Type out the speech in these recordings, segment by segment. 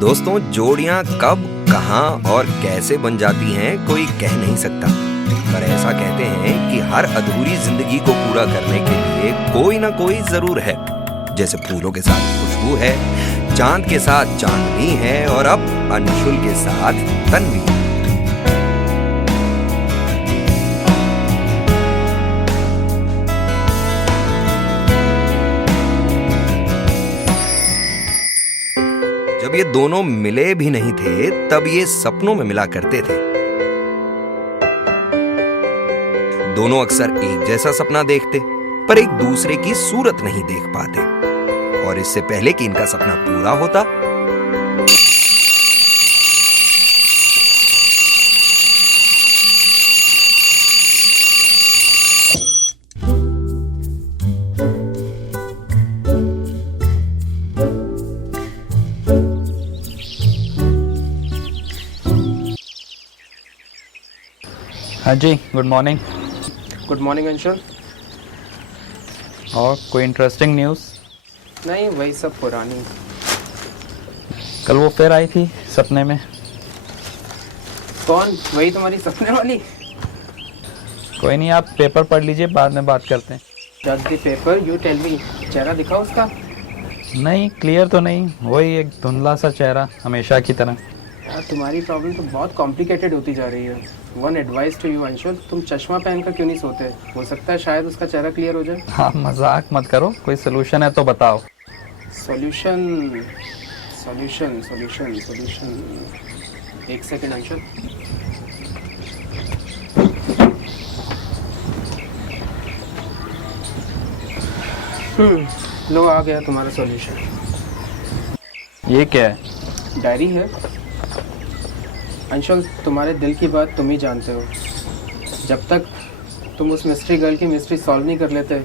दोस्तों, जोड़ियां कब, कहां और कैसे बन जाती हैं कोई कह नहीं सकता, पर ऐसा कहते हैं कि हर अधूरी जिंदगी को पूरा करने के लिए कोई ना कोई जरूर है। जैसे फूलों के साथ खुशबू है, चांद के साथ चांदनी है और अब अंशुल के साथ तन्वी। जब ये दोनों मिले भी नहीं थे तब ये सपनों में मिला करते थे। दोनों अक्सर एक जैसा सपना देखते पर एक दूसरे की सूरत नहीं देख पाते, और इससे पहले कि इनका सपना पूरा होता, हाँ जी, good morning. Good morning Anshul. और कोई इंटरेस्टिंग न्यूज़? नहीं, वही सब पुरानी। कल वो फिर आई थी सपने में। कौन? वही तुम्हारी सपने वाली? कोई नहीं, आप पेपर पढ़ लीजिए, बाद में बात करते हैं। Just the paper, you tell me. चेहरा दिखाओ उसका। नहीं, क्लियर तो नहीं, वही एक धुंधला सा चेहरा हमेशा की तरह। यार, तुम्हारी प्रॉब्लम तो बहुत कॉम्प्लिकेटेड होती जा रही है। One advice to you Anshul, तुम चश्मा पहनकर क्यों नहीं सोते? हो सकता है शायद उसका चेहरा क्लियर हो जाए। हाँ, मजाक मत करो, कोई सोल्यूशन है तो बताओ। Solution solution solution solution. एक सेकंड अंशुल। लो, आ गया तुम्हारा सॉल्यूशन। ये क्या है? डायरी है अंशुल, तुम्हारे दिल की बात तुम ही जानते हो। जब तक तुम उस मिस्ट्री गर्ल की मिस्ट्री सॉल्व नहीं कर लेते,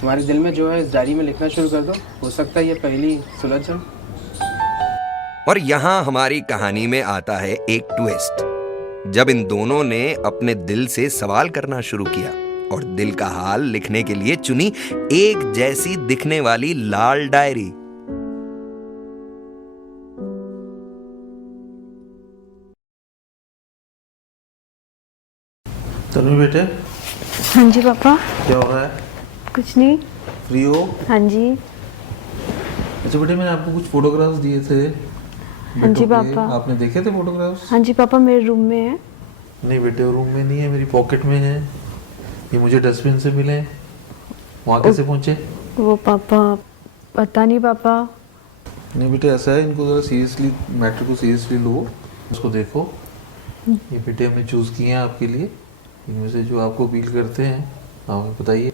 तुम्हारे दिल में जो है इस डायरी में लिखना शुरू कर दो। हो सकता है ये पहली सुलझ जाए। और यहाँ हमारी कहानी में आता है एक ट्विस्ट। जब इन दोनों ने अपने दिल से सवाल करना शुरू किया और दिल का हाल लिखने के लिए चुनी एक जैसी दिखने वाली लाल डायरी। तन्वी बेटे। हाँ जी पापा। क्या हो रहा है? कुछ नहीं। फ्री हो? हाँ जी। अच्छा बेटे, मैंने आपको कुछ फोटोग्राफ्स दिए थे। हाँ जी पापा। आपने देखे थे फोटोग्राफ्स? हाँ जी पापा, मेरे रूम में है। नहीं बेटे, वो रूम में नहीं है, मेरी पॉकेट में है। ये मुझे डस्टबिन से मिले। वहाँ कैसे पहुँचे? वो पापा, पता नहीं पापा। नहीं बेटे, ऐसा है, इनको ज़रा सीरियसली, मैटर को सीरियसली लो, उसको देखो। ये बेटे हमने चूज़ किए हैं आपके लिए, इनमें से जो आपको अपील करते हैं आप हमें बताइए।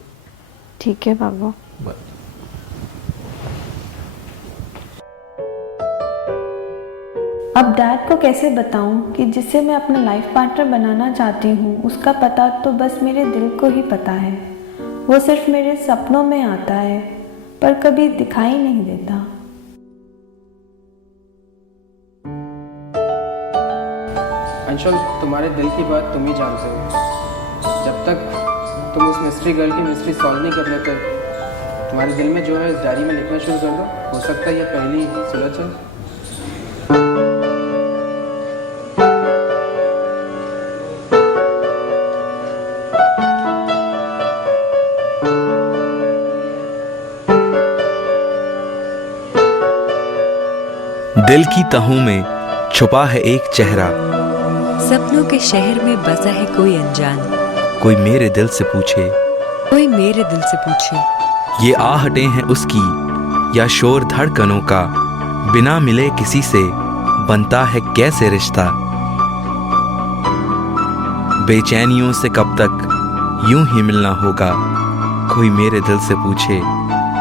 ठीक है पापा। बाय। अब डैड को कैसे बताऊं कि जिसे मैं अपना लाइफ पार्टनर बनाना चाहती हूँ उसका पता तो बस मेरे दिल को ही पता है। वो सिर्फ मेरे सपनों में आता है पर कभी दिखाई नहीं देता। अंशुल, तुम्हारे दिल की बात तुम ही जानते हो। जब तक तुम उस मिस्ट्री गर्ल की मिस्ट्री सॉल्व नहीं कर लेते, तुम्हारे दिल में जो है इस डायरी में लिखना शुरू कर दो। हो सकता है ये पहली सुलझ जाए। दिल की तहों में छुपा है एक चेहरा, सपनों के शहर में बसा है कोई अनजान। कोई मेरे दिल से पूछे, कोई मेरे दिल से पूछे, ये आहटें हैं उसकी या शोर धड़कनों का, बिना मिले किसी से बनता है कैसे रिश्ता। बेचैनियों से कब तक यूं ही मिलना होगा, कोई मेरे दिल से पूछे,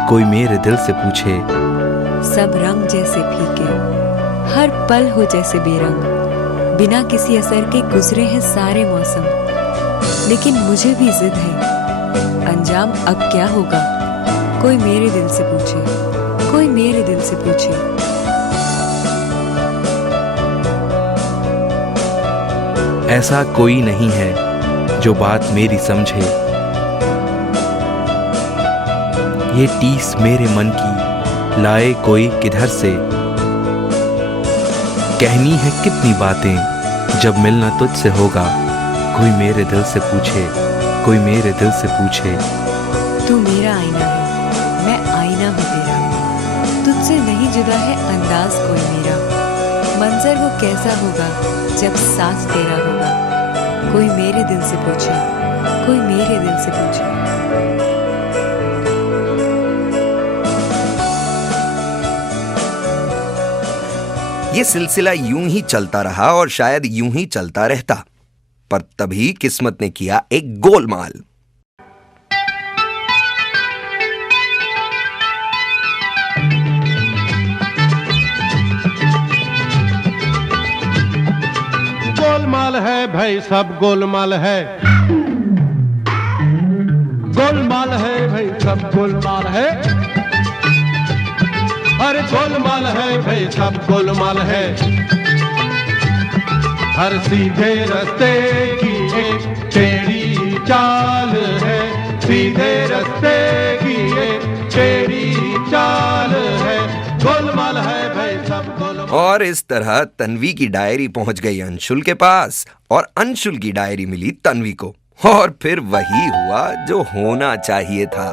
कोई मेरे दिल से पूछे। सब रंग जैसे फीके, हर पल हो जैसे बेरंग, बिना किसी असर के गुजरे हैं सारे मौसम। लेकिन मुझे भी जिद है, अंजाम अब क्या होगा, कोई मेरे दिल से पूछे, कोई मेरे दिल से पूछे। ऐसा कोई नहीं है जो बात मेरी समझे, ये टीस मेरे मन की लाए कोई किधर से। कहनी है कितनी बातें, जब मिलना तुझसे होगा। कोई मेरे दिल से पूछे, कोई मेरे दिल से पूछे। तू मेरा आईना है, मैं आईना हूँ तेरा। तुझसे नहीं जुदा है अंदाज कोई मेरा। मंजर वो कैसा होगा जब साथ तेरा होगा। कोई मेरे दिल से पूछे, कोई मेरे दिल से पूछे। ये सिलसिला यूं ही चलता रहा और शायद यूं ही चलता रहता, पर तभी किस्मत ने किया एक गोलमाल। गोलमाल है भाई, सब गोलमाल है। गोलमाल है भाई, सब गोलमाल है। अरे गोलमाल है भाई, सब गोलमाल है। हर सीधे रास्ते की एक टेढ़ी चाल है। सीधे रास्ते की एक टेढ़ी चाल है। गोलमाल है भाई, सब गोलमाल। और इस तरह तन्वी की डायरी पहुंच गई अंशुल के पास और अंशुल की डायरी मिली तन्वी को, और फिर वही हुआ जो होना चाहिए था।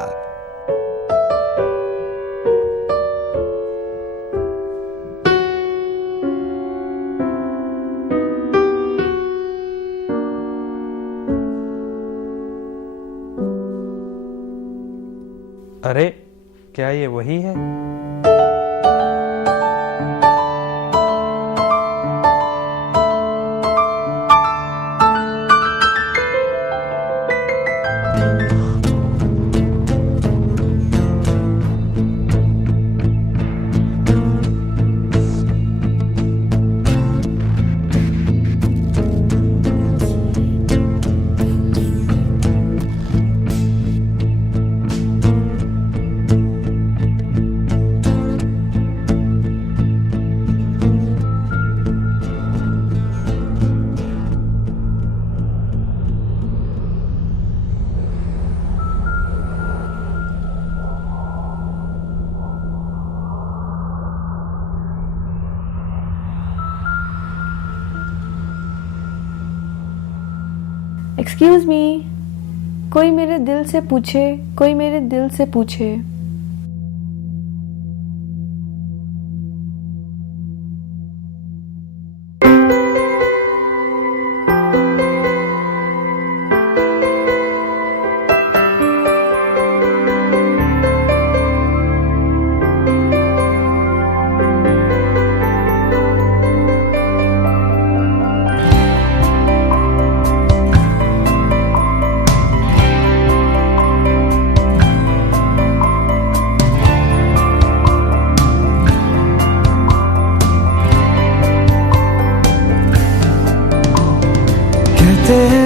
अरे क्या ये वही है? एक्सक्यूज मी, कोई मेरे दिल से पूछे, कोई मेरे दिल से पूछे।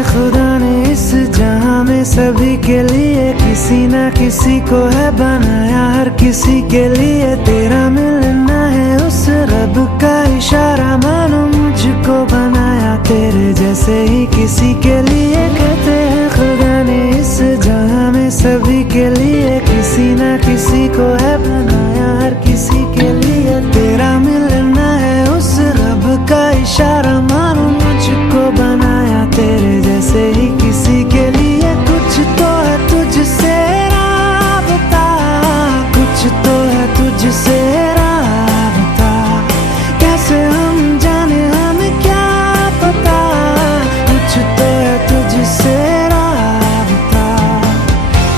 खुदा ने इस जहां में सभी के लिए किसी ना किसी को है बनाया, हर किसी के लिए तेरा मिलना है उस रब का इशारा। मानो मुझको बनाया तेरे जैसे ही किसी के लिए। कहते हैं खुदा ने इस जहां में सभी के लिए किसी ना किसी को है बनाया, हर किसी के लिए तेरा मिलना है उस रब का इशारा। मानो मुझको बनाया तेरे जैसे ही किसी के लिए। कुछ तो है तुझसे राबता, कुछ तो है तुझसे राबता। कैसे हम जाने हमें क्या पता, कुछ तो है तुझसे राबता।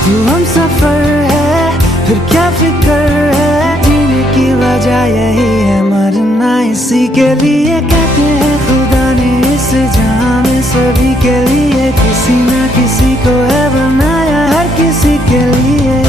तू हम सफर है, फिर क्या फिक्र है, जीने की वजह यही है, मरना इसी के लिए। कहते हैं खुदा ने इस जहां में सभी के लिए किसी ना किसी को है बनाया, हर किसी के लिए।